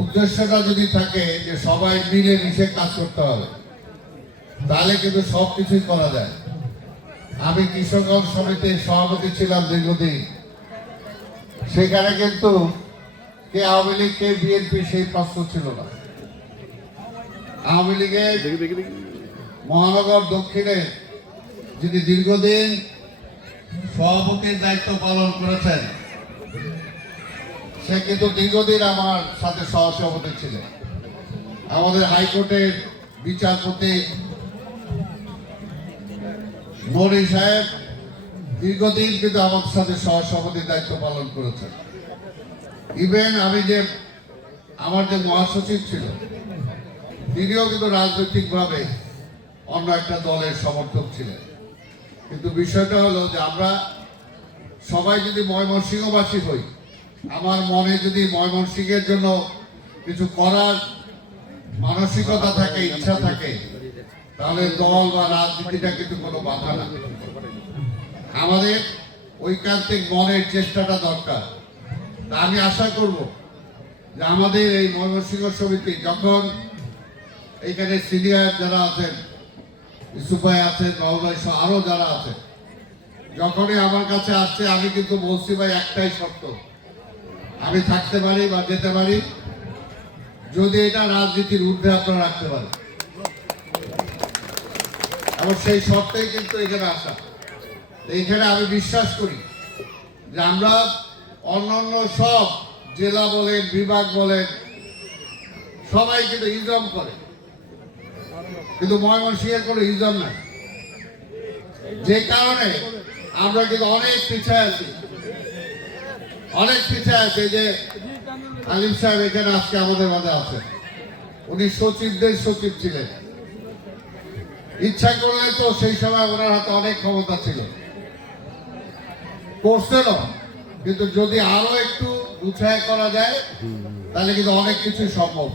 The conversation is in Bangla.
উদ্দেশ্যটা যদি থাকে যে সবাই মিলে মিশে কাজ করতে হবে, তাহলে কিন্তু সবকিছুই করা যায়। আমি কৃষক সমিতির সভাপতি ছিলাম দীর্ঘদিন, সেখানে কিন্তু কে আওয়ামী লীগ কে বিএনপি সেই প্রশ্ন ছিল না। আওয়ামী লীগের মহানগর দক্ষিণে যিনি দীর্ঘদিন সভাপতির দায়িত্ব পালন করেছেন, সে কিন্তু দীর্ঘদিন আমার সাথে সহসভাপতি ছিলেন। আমাদের হাইকোর্টের বিচারপতি মনি সাহেব দীর্ঘদিন কিন্তু আমার সাথে সহসভাপতির দায়িত্ব পালন করেছেন। ইভেন আমার যে মহাসচিব ছিল, তিনিও কিন্তু রাজনৈতিকভাবে অন্য একটা দলের সমর্থক ছিলেন। কিন্তু বিষয়টা হলো যে আমরা সবাই যদি ময়মনসিংহবাসী হই, আমার মনে যদি ময়মনসিংহের জন্য কিছু করার মানসিকতা থাকে, ইচ্ছা থাকে, তাহলে দল বা রাজনীতিটা কিন্তু কোনো বাধা না। আমাদের ঐকান্তিক মনের চেষ্টাটা দরকার। তা আমি আশা করব যে আমাদের এই ময়মনসিংহ সমিতি যখন এখানে সিনিয়র যারা আছেন, ইউসুফ ভাই আছেন, বাবু ভাই সহ আরো যারা আছেন, যখনই আমার কাছে আসছে আমি কিন্তু বলছি ভাই একটাই শর্ত, আমি থাকতে পারি বা যেতে পারি যদি এটা রাজনীতির ঊর্ধ্বে আপনারা রাখতে পারেন। এবং সেই শর্তেই কিন্তু এখানে আসা। এখানে আমি বিশ্বাস করি যে আমরা অন্যান্য সব জেলা বলেন, বিভাগ বলেন, সবাই কিন্তু ইজম করে, কিন্তু ময়মনসিংহের কোনো ইজম নাই। যে কারণে আমরা কিন্তু অনেক পিছায় আছি, অনেক পিছায় আছে। যে আলিম সাহেব এখানে আজকে আমাদের মাঝে আছে, উনি সচিবদের সচিব ছিলেন। ইচ্ছা করলে তো সেই সময় ওনার হাতে অনেক ক্ষমতা ছিল, করছেন। কিন্তু যদি আরো একটু উৎসাহ করা যায় তাহলে কিন্তু অনেক কিছুই সম্ভব।